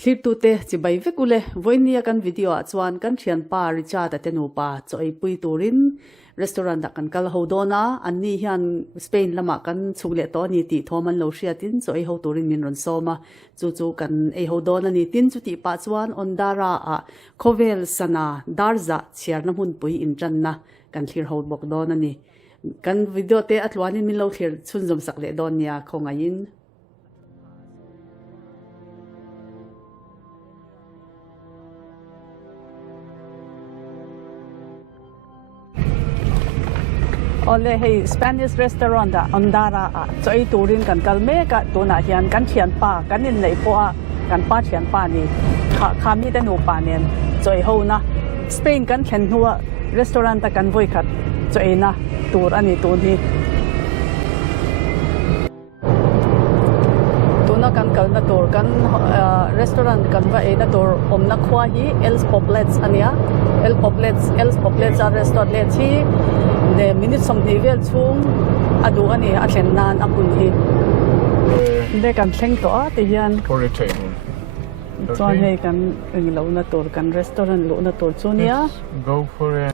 Clip tute chi bai vekule voinia kan video a chuan kan thian pa richa ta tenu pa choi pui turin restaurant da kan kal hodona anni hian Spain lama kan chungle to ni ti thoman lo hria tin choi ho turin min ron soma chu kan ei hodona ni tin chu ti pa chuan Ondara a khovel sana darza chiarna hun pui inṭanna kan thlir ho bok don ani kan video te atluanin min lo thlir chunjom sakle don nia khongain Ole hey Spanish restaurant da Ondara a choi turin kan kalme ka tuna hian kan thian pa kan in nei po a kan pa thian pa ni kha mi te no pa nen choi ho na Spain kan thlen huwa restaurant ta kan voi khat choi na tur ani tu ni tuna kan kal na tur kan restaurant kan va e na tur om na khwa hi Els Poblets ania Els Poblets a restaurant hi the minutes som nivel chung adu ani a thlen nan apun hi de kan thleng to a ti hian for a table. chuan hei kan lo na tur kan restaurant lo na tur chunia Go for a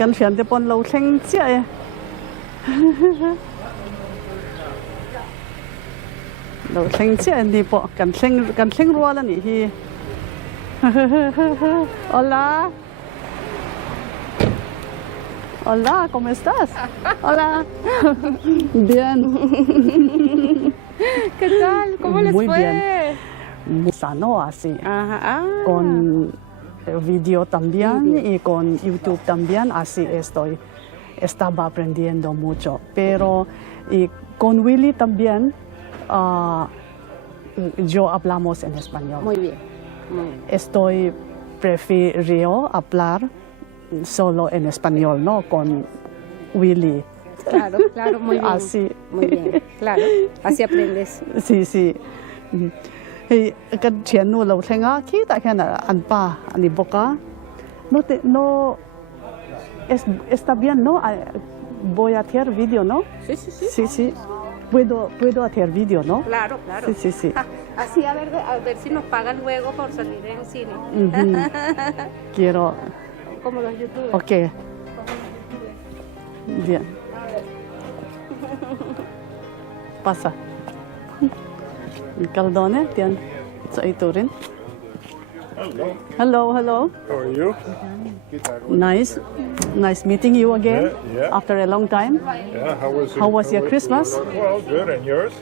kan fian te pon lo thleng chia e lo thleng chia ni po kan thleng rual ani hi hola Hola, ¿cómo estás? Hola. Bien. ¿Qué tal? ¿Cómo les Muy fue? bien. Muy sano así. Ajá. Con video también y con YouTube también, así estaba aprendiendo mucho. Pero y con Willy también yo hablamos en español. Muy bien. Muy bien. Estoy prefirió hablar solo en español, ¿no? Con Willy. Claro, claro, muy bien. Así. Muy bien, claro. Así aprendes. Sí, sí. Hey, kan thian nu lo thlenga khi ta hian an pa ani boka. No está bien, ¿no? Voy a hacer video, ¿no? Sí, sí, sí. Sí, sí. Puedo hacer video, ¿no? Claro, claro. Sí, sí, sí. Así a ver si nos pagan luego por salir en cine. Quiero. Como los youtubers. Ok. Bien. Pasa. Caldone, tian. Sa iturin. Hello. How are you? Nice meeting you again. Yeah. After a long time. Yeah, How was your Christmas? Well, good, and yours?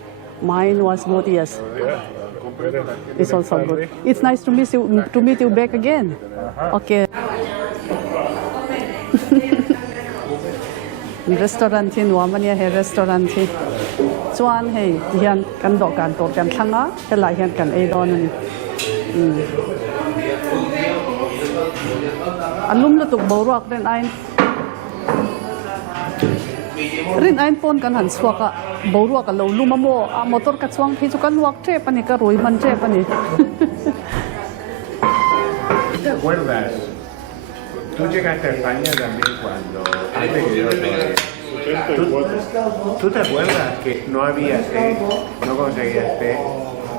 Mine was good, yes. Yeah. It's also good. It's nice to meet you back again. Okay. Restaurant hi nuam ania he restaurant hi chuan hei hian kan do kan tor kan thlanga helai hian kan ei don ani alum la tuk boruak rin ain pon kan han suaka boruak a lo lumamo a motor ka chuang phi chu kan luak tre pani ka roi man tre pani ¿Te acuerdas? Tú llegaste a España también cuando antes que yo ¿Tú te acuerdas que no había té, no conseguías té?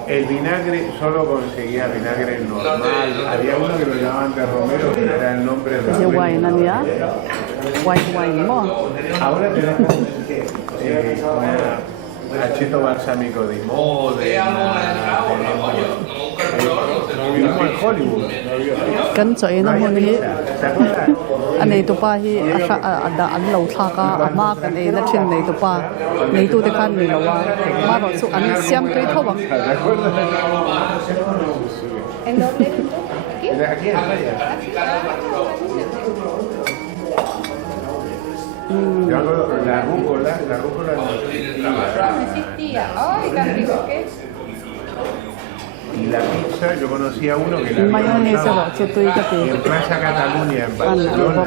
El vinagre solo conseguía vinagre normal. Había uno que lo llamaban de romero, que era el nombre de je wine ania wine mo Ahora tenemos acheto balsámico de Modena, vivimos en Hollywood. kan choi na mon hi ¿Te acuerdas? anei tu pa hi ada an lo thla ka ama kan ei na thin nei tu pa nei tu te khan ni lawa ma ro chu an siam tui thobang ¿Te acuerdas? ¿En dónde? Aquí en España. Yo hago la rúcula no existía. Ay, tan rico que es. Y la pizza, yo conocí a uno que la mayonesa ro chu tui ka ti en Plaza Cataluña, en Barcelona,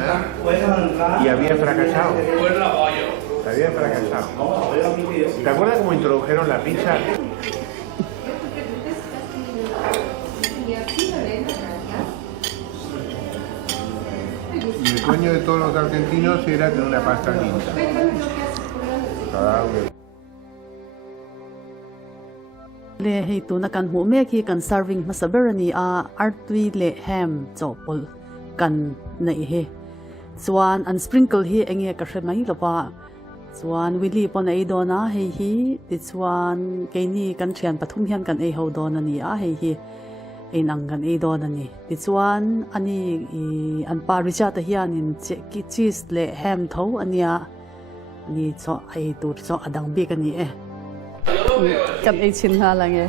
y había fracasado. ¿Te acuerdas cómo introdujeron la pizza? Y el sueño de todos los argentinos era tener una pasta linda. Le hei tu na kan hmu mek hi kan serving masaberani a artui le ham chopol kan nei he chuan an sprinkle hi enge ka hremai lowa chuan wili pon ei dona hei hi ti chuan keini kan thian pathum hian kan ei ho don ani a hei hi ein ang kan ei don ani ti chuan ani an pa richa ta hian in cheese le ham tho ania ni cho ei tur cho adang bi kan ni kan ei chin ha lang e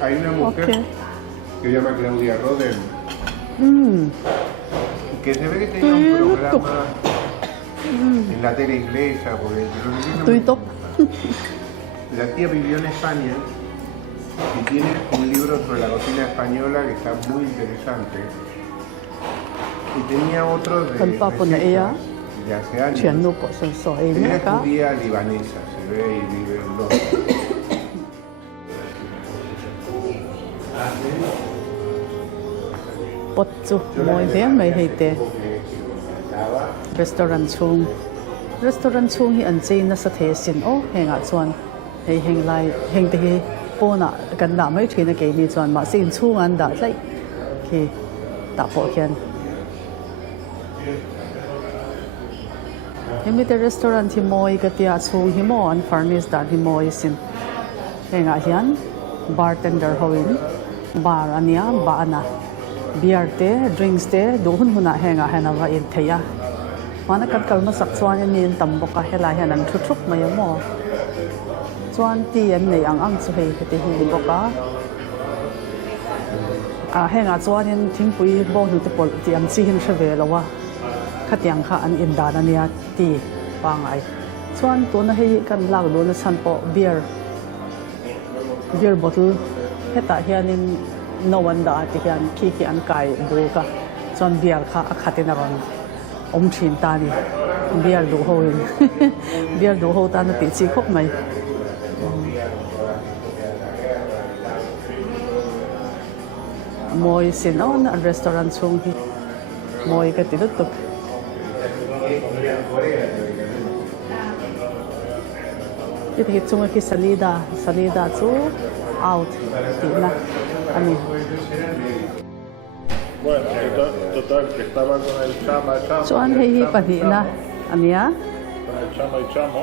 Hay una mujer Okay. que se llama Claudia Roden, que se ve que tenía un programa en la tele inglesa, porque yo no entiendo tui to La tía vivió en España y tiene un libro sobre la cocina española que está muy interesante. Y tenía otro de kan pa pon ei a recetas de hace años. thian nu ko so so ei Ella me es ka judía libanesa, se ve y vive en Londres. pot chu moi de mai hei te restaurant chung hi an chei na sa the sin o henga chuan hei heng lai heng te hi pona kan na mai thina ke ni chuan ma sin chung an da hlai ki ta po hian hemi te restaurant hi moi ka tia chung hi mo an furnace da hi moi sin henga hian bartender hoin bar ania ba ana beer te drinks te do hun huna henga hena in theya mana kat kalma sak chuan ni in tam boka hela hian an thuthuk mai mo chuan ti an nei ang chu hei te hi boka a henga chuan in thingpui bo nu te pol ti am chi hin thave lawa khatiang kha an in dan ania ti pangai chuan to na hei kan lak do na san po beer bottle heta hian in no one da ti hian ki an kai bu ka chuan beer kha a khatin a ron thin ta ni beer du ho in beer du ho ta na ti chi khop mai moi sin on a restaurant chung hi moi ka ti lut tuk ti chung ki salida chu out ti na ani Bueno, total, que estaba con el chama y chamo. chuan hei hi pani na ania Con el chama y chamo.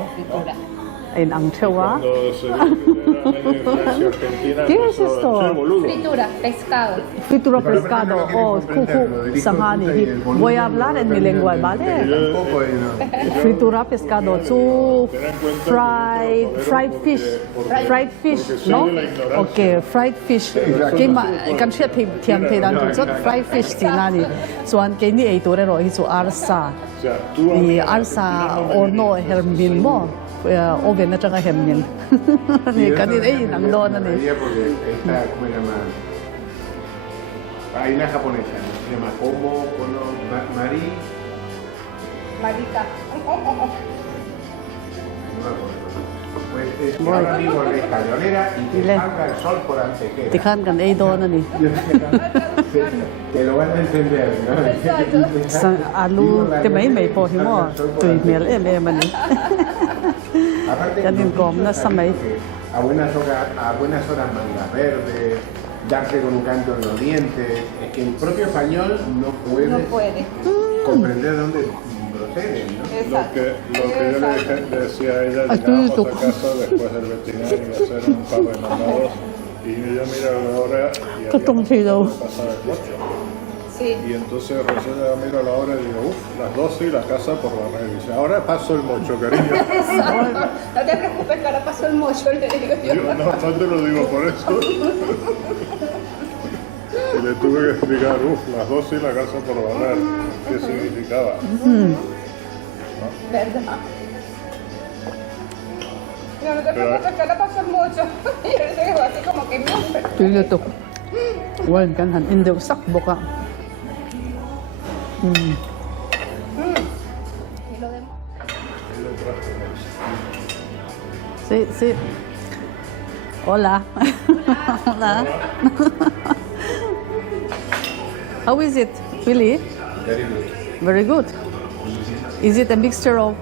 in ang thewa Cuando se vio que era medio influencia argentina, ¿Qué es empezó, esto? "Che, boludo". Fritura, pescado. fritura pescado o kuku sangani hi voy a hablar en mi lengua vale Tampoco no. fritura pescado chu fried fish no okay fried fish kima kan thia thiante dan chu fried fish ti na ni chuan ke ni ei tore ro hi chu arsa O sea, tú ni arsa orno hermin mo oven na changa hermin ni kan ni ei nang do na ni Porque está, ¿cómo se llama? Hay una japonesa, ¿no? Se llama Mari. Marica. No me acuerdo. Pues es que ahora mismo es escalonera y te Dile. salga el sol por antequera. ti khan kan ei do na ni Te lo van a entender, ¿no? sang alu te mai po hi mo tui mel ani Aparte, Yanin kom na samay. a buenas horas manga verde, darse con un canto en los dientes. Es que el propio español no puede, No puede. comprender de dónde proceden, ¿no? Exacto. Lo que yo le decía a ella, Ay, llegábamos tú. a casa después del veterinario y hacer un par de mandados y yo miraba la hora y Tú tông thì đâu. pasaba el 8. Sí. Y entonces recién yo miro la hora y digo, las 12 y la casa por barrer. Y dice, ahora paso el mocho, cariño. No te preocupes que ahora pasó el mocho, le digo yo. Yo, no te lo digo por eso. Y le tuve que explicar, las 12 y la casa por barrer, qué significaba. ¿Verdad? No, no te preocupes que ahora pasó el mocho. Y yo se quedó así como que no. tui le tuk wan kan han in deu sak boka Y lo demás. sí hola hola how is it Billy very good is it a mixture of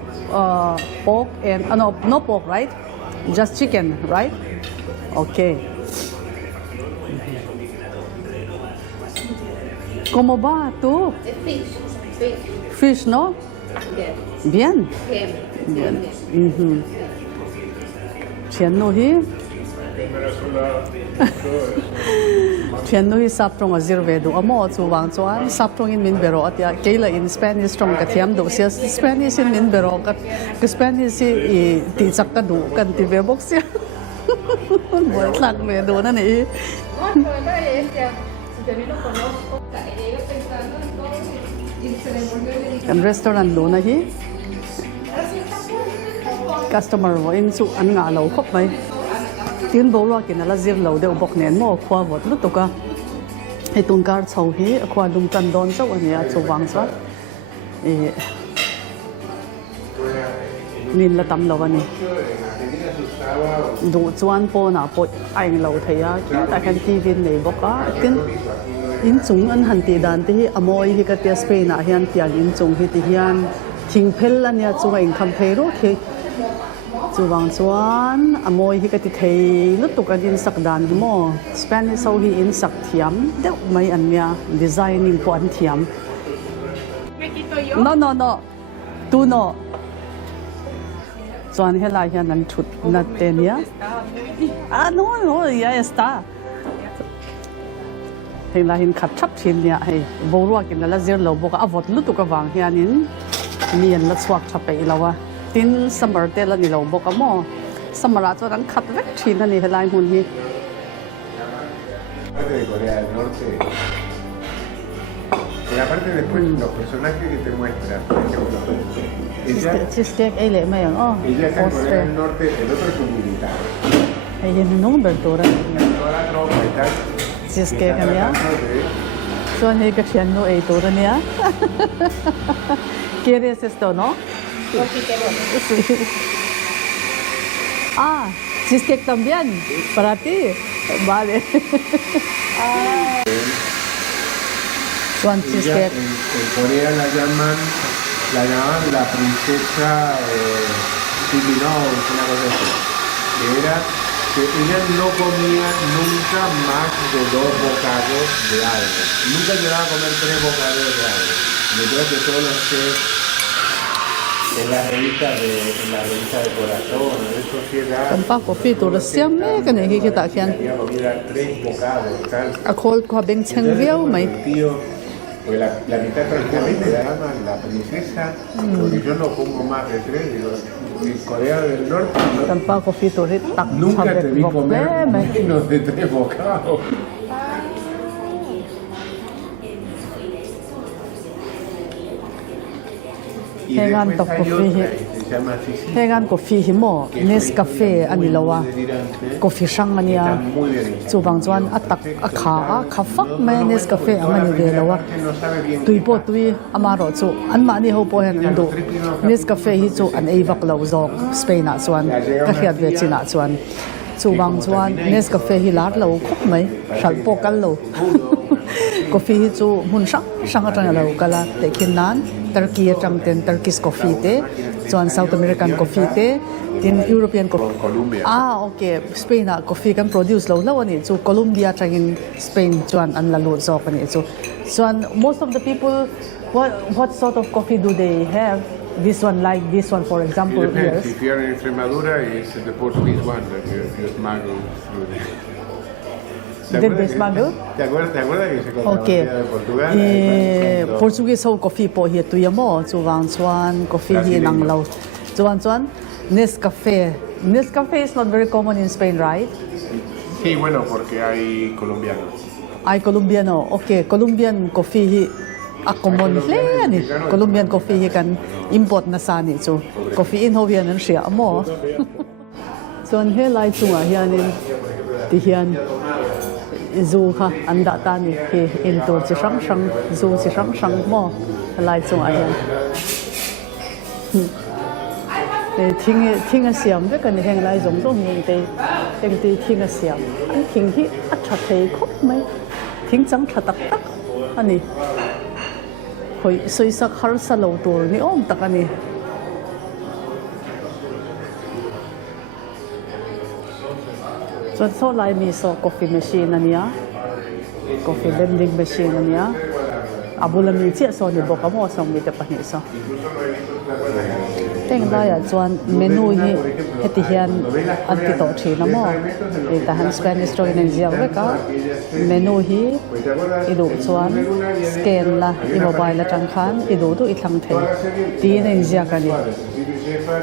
pork and no pork right Just chicken, right? Okay. ¿Cómo va tú? Fish. Fish, ¿no? Yes. Bien. Bien. Thian no hi. Thian no hi saprong a zirve do amo chu wang chuan saprong in min bero atia keila in Spanish strong ka thiam do sia Spanish in min bero ka Spanish i ti chak ka du kan ti ve box sia. Boy tlang me do na ni. Kan restaurant do na hi. Customer vo in chu an nga lo khop mai. Tin bo lo kin ala zir lo de bok nen mo khwa vot lu to ka. He tun kar chho hi khwa lum tan don chaw ania chu wang cha. E nin la tam lo ani. Du chuan po na po ai lo theya kin ta kan ti vin nei boka tin in chung an han ti dan te hi amoi hi ka te Spain a hian tiang in chung hi ti hian thing phel ania chunga in kham thei ro the chu wang chuan amoi hi ka ti thei lut tu ka din sak dan mo Spanish so hi in sak thiam deuh mai an nia designing po an thiam no tu no chuan helai hian an thut na te nia no ya está hei la hin khat thap thin nia hei boruak in la zir lo boka avot lu tu ka wang hianin mian la chuak thape ilawa tin summer te la ni lo boka mo samara chuan an khat vek thin ani helai hun hi De Corea del Norte. Y aparte después los personajes que te muestran, por ejemplo, cheesecake ai le mai ang ella está en Corea del Norte, el otro es un militar. ai yen no bertora Toda la tropa y tal. cheesecake ania chuan hei ka thian no ei tur ania ¿Quieres esto, no? Ah, cheesecake también, para ti. Vale. Chuan cheesecake. En Corea la llamaban la princesa Mizo, una cosa así. Que era que ella no comía nunca más de 2 bocados de algo. Nunca llegaba a comer 3 bocados de algo. Yo creo que todos los chefs en la revista de corazón, de sociedad, Tampa coffee tu la siam me ka nei hi ta khian. quería comer 3 bocados, tal. A khol ko beng cheng viau mai. Porque la mitad prácticamente la llaman la princesa, porque yo no como más de 3, digo, en Corea del Norte Tampa coffee tu ri tak nunca te vi bok comer me. menos de 3 bocados. Y Hegan después tok hay coffee otra hi. que se llama Sicily, Hegan coffee hi mo Nescafe ani lawa. de Thiante, Coffee sang ania. está muy bien hecha. Chu bang chuan atak a kha fak me Nescafe amani ve lawa. No sabe bien Tui po tui amaro chu an ma ni ho po hen an do Nescafe hi chu an ei vak lo zok Spain a chuan ka hiat ve china chuan chu bang chuan Nescafe hi lar lo khop mai hral po kal lo coffee hi chu mun sang atang lo kala te kin nan Turkey atang ten Turkish coffee te chuan South American coffee te tin European coffee Colombia. okay Spain a coffee kan produce lo ani chu Colombia tangin Spain chuan an la lu zok ani chu chuan most of the people what sort of coffee do they have this one like this one for example It depends. yes If you're in Extremadura, it's the Portuguese one that you smuggle through there. they smuggle? ¿Te acuerdas que se okay contrabandea de Portugal? Portuguese ho coffee po hi tu yamo chuwang chuan coffee hi nang lo chuan Nescafe is not very common in Spain, right? Sí, bueno, porque hay colombianos. Ay Colombiano okay Colombian coffee hi a common hle ani Colombian coffee hi kan import na sa ni chu coffee in ho hian an ria mo chuan he lai chunga hianin ti hian zawhah an da ta ni he in tur chi sang zu chi sang mo lai chunga hian thing a siam ve kan heng lai zong zong ni te thing a siam an thing hi a tha thei khop mai thing chang tha tak ani hoi soi sak har sa lo tur ni om tak ani ส่วนโซไลมีโซ coffee machine อันเนี้ย coffee blending machine อันเนี้ยอาบุลมีเจี๊ยโซนี่บอกกับหม้อส่งมีแต่ปะเนี่ยโซเต็งได้อะจวนเมนูนี้เฮติเฮียนอันที่โตชีนะหม้อแต่ฮันสเปนิสโตรในเซียวเวก้าเมนูนี้อีดูจวนสแกนละอีโมบายละจังคันอีดูดูอีทั้งเทตีในเซียกันนี่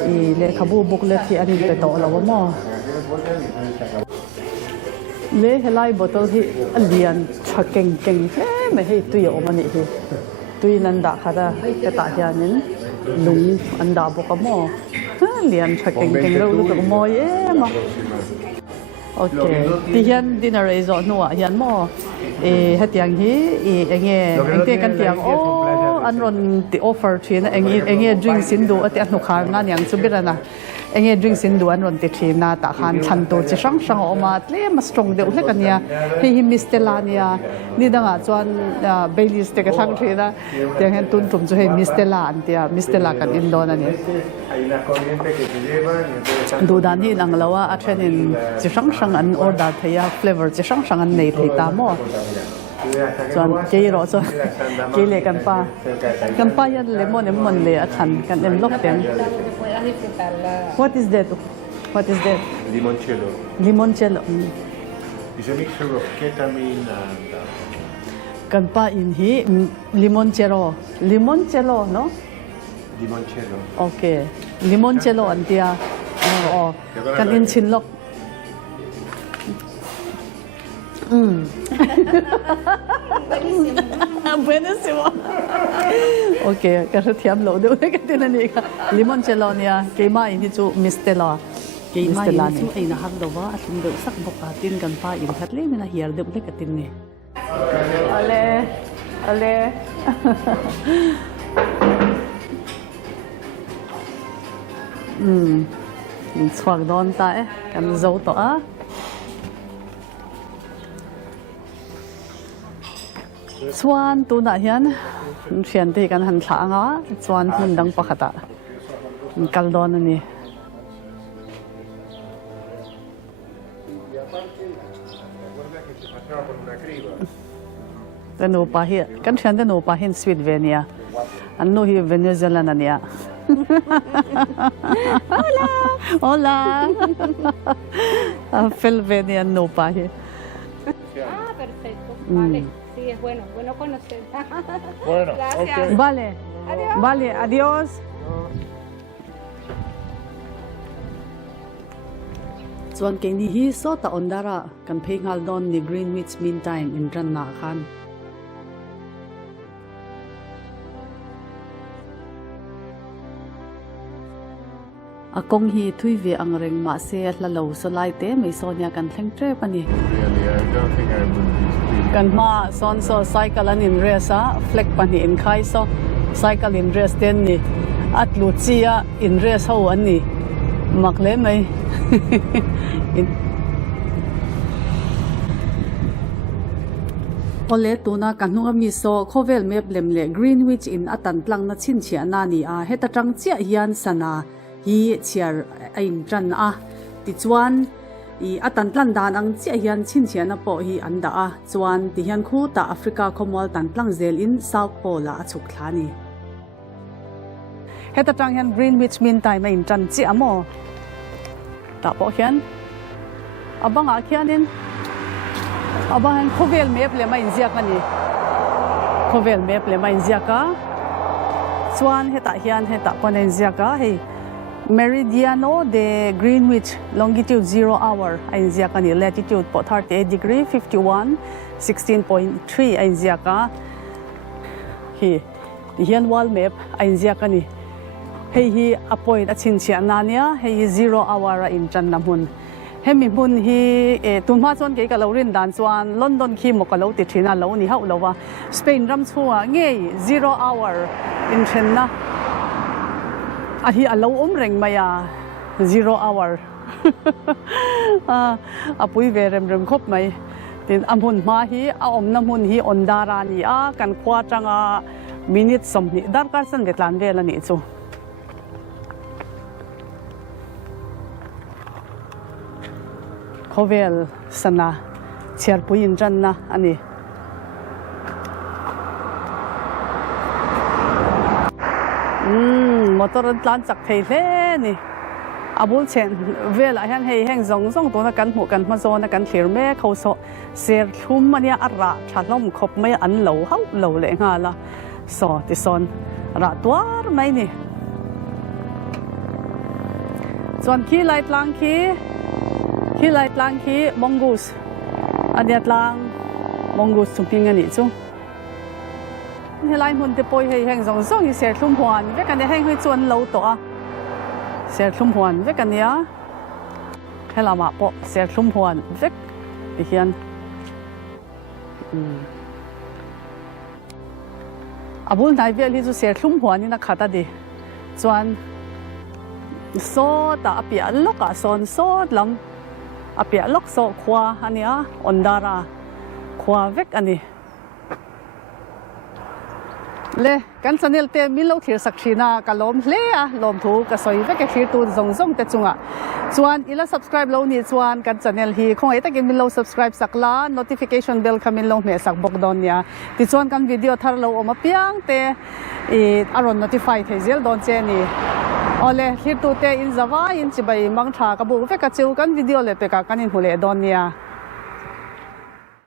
อีเลขาบูบุกเลที่อันนี้ไปโตแล้วว่าหม้อเล่ให้ไล่บอตลที่เลียนชักเก่งไม่ให้ตุยออกมานี่ที่ตุยนันดาค่ะแต่ตาเฮียนินลุงอันดาบอกกับหม้อเลียนชักเก่งเราลูกกับหม้อเย่มาโอเคที่เฮียนดินอะไรจอนัวเฮียนหม้อให้เตียงที่เองเตียงกันเตียงโอ้อันรอนที่ออฟเฟอร์ทีนะเองดื่มสินดูที่อันนุขานนั่นอย่างสุดเลยนะเองดื่มสินดูอันรอนติดทีน่าตาขันชันตัวจะช่างออกมาเล่มาสตรองเดียวเล็กกันเนี่ยให้ฮิมิสเตลาเนี่ยนี่ดังอ่ะจวนเบลิสเตกันทั้งทีนะอย่างเห็นตุนตุ่มจะให้มิสเตลาอันเดียมิสเตลากันอินโดนั่นเนี่ยดูด้านที่นังเราว่าอันนี้จะช่างอันออเดอร์ที่ยาเฟลเวอร์จะช่างอันในที่ตามอ่ะจวนเกย์รอจวนเกย์เล่กันป้ายันเลมอนเลยอ่ะขันกันเอ็มล็อกเต็ม What is that? What is that? Limoncello. Limoncello. It's a mixture of ketamine and. กันป้าอินฮีlimoncello no? Limoncello. Okay. Limoncello อันเดียกันอินชินล็อกBuenísimo. Okay, kasi tiap lo do ka tinani ka. Limoncello niya, kay ma ini chu mistela. Kay ma ini chu ay nahak do ba at ndo sak bokatin kan pa in khatle mina hiar de ule katin ni. Ale. Ni swag don ta kan zo to Swan tu nak hian ṭhiante kan han thla anga chuan hun dang pakhata kaldon ani tanu pa hi kan thian tanu pa hin sweet venia annu hi venezuelan ania hola Felvenia no pa hi perfecto vale Sí, es bueno conocer. Bueno, Gracias. okay. Vale, adiós. Chuan ke ni hi so ta Ondara kan phengal don ni Greenwich meantime inṭanna khan. Akong hi thui ve angreng ma se hlalo so lai te mai so nya kan thleng tre pani. Really, I don't think I would be speaking. Kan ma son so cycle an in race fleck pani in khai so cycle in race ten ni at lu chia in race ho an ni mak le mai Ole tuna kanu Mizo khovel map lemle Greenwich in atan tlang na chin chia na ni a heta tang chia hian sana hi chiar inṭanna ti chuan I atan tlan dan ang chia hian chin chia na po hi anda a chuan ti hian khuta Africa khawmualpui tlang zelin south pole a chuk thlani heta tang hian Greenwich meantime inṭan chia mo ta po hian abanga khianin abang khovel map le ma inziak ani khovel map le ma inziaka chuan heta hian heta pon inziaka hei meridian de Greenwich longitude 0 hour inziaka ni latitude po 38 degree 51 16.3 inziaka hi hian wall map inziaka ni hei a point a chin chia na nia hei 0 hour inṭanna mun hemi mun hi tunma chon ke ka lorin dan chuan London khi mo ka lo ti thina lo ni hau lowa Spain ram chua nge 0 hour inṭanna a hi a lo reng maya 0 hour a pui ve rem khop mai tin amun ma hi a na mun hi Ondara ni a kan khwa tanga minute som ni dar kar san vetlan vel ani chu เขาเวลสนะเชียร์ปุยอินจันนะอันนี้มอเตอร์ร้านจักรเพลเล่นี่อาบุลเชนเวลาเห็นให้แห้งซงตัวนักการหมู่กันมาโซนักการเขียนแม่เขาโซเสียทุ่มมันเนี่ยอัระชัดล้อมคบไม่อันเหลาเฮาเหลาเลยงาละโซติซอนระตัวไม่นี่ส่วนขี้ไล่ตลางขี้ไล่ตลางขี้มองกูสอันเดียตลางมองกูสจุงพิงอันนี้จุงนี่ไล่หุ่นจะปล่อยให้แห้งซงเสียทุ่มหัวนี่เวกันเนี่ยแห้งให้จวนเหลาตัวเสียทุ่มหัวเวกันเนี่ยให้เรามาปะเสียทุ่มหัวเวกเฮียนอาบุลนายเวลีจูเสียทุ่มหัวนี่นักขัดดีจวนโซดอาเปียล็อกซอนโซดลำอาเปียล็อกโซขวาอันนี้อนดาราขวาเวกอันนี้เล่กันสนิลเตมิลล์ที่สักชีน่ากับลมเล่ลมถูกกับสวยเวกที่ตูซงแต่จุงชวนอีละ subscribe เรานี่ชวนกันสนิลฮีคงไอ้ตะกี้มิลล์ subscribe สักล้าน notification bell คำมิลล์เมสักบอกดอนเนี่ยที่ชวนกันวิดีโอทาร์เราออกมาเพียงแต่อารมณ์ notify ที่เจลดอนเจนี่อ๋อเลยที่ตูเตอินzawhahอินจิบายมังทากระบุเวกจิวกันวิดีโอเลยไปกันอินหัวเลยดอนเนี่ย